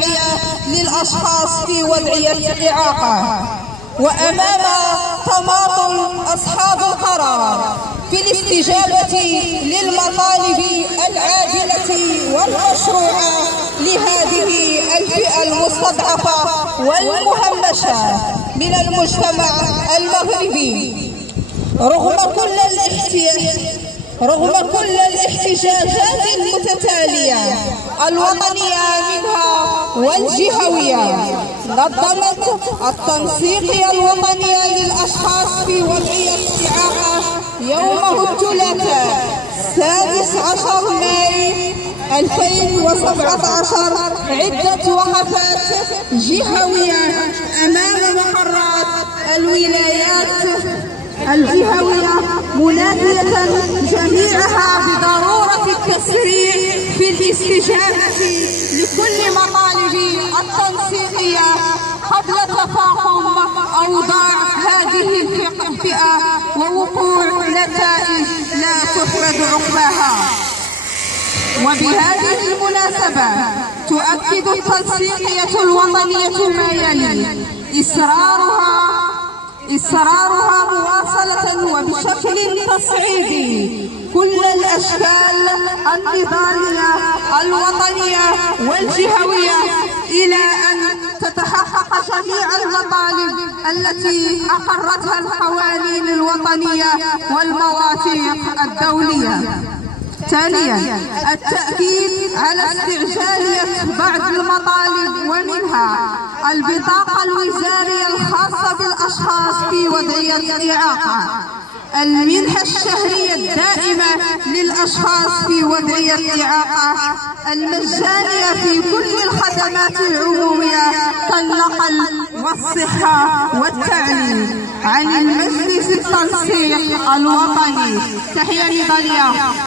الاجتماعية للأشخاص في وضعية إعاقة، وأمام تماطل أصحاب القرار في الاستجابة للمطالب العادلة والمشروعة لهذه الفئة المستضعفة والمهمشة من المجتمع المغربي، رغم كل الاحتجاجات المتتالية الوطنية منها والجهوية. نظمت التنسيقية الوطنية للأشخاص في وضعية إعاقة يومه الثلاثاء 16 مايو 2017 عدة وقفات جهوية أمام مقرات الولايات الجهوية، منادية جميعها بضرورة التسريع في الاستجابة لكل مطالب التنسيقية قبل تفاقم أوضاع هذه الفئة ووقوع نتائج لا تحمد عقباها. وبهذه المناسبة تؤكد التنسيقية الوطنية ما يلي: إصرارها مواصلة وبشكل تصعيدي كل الأشكال النضالية الوطنية والجهوية إلى أن تتحقق جميع المطالب التي أقرتها القوانين الوطنية والمواثيق الدولية. ثانيا، التأكيد على استعجالية بعض المطالب، ومنها البطاقة الوزارية الخاصة بالأشخاص في وضعية إعاقة، المنحة الشهرية الدائمة للأشخاص في وضعية إعاقة، المجانية في كل الخدمات العمومية كالنقل والصحة والتعليم، عن المجلس التنسيق الوطني. تحية نضالية.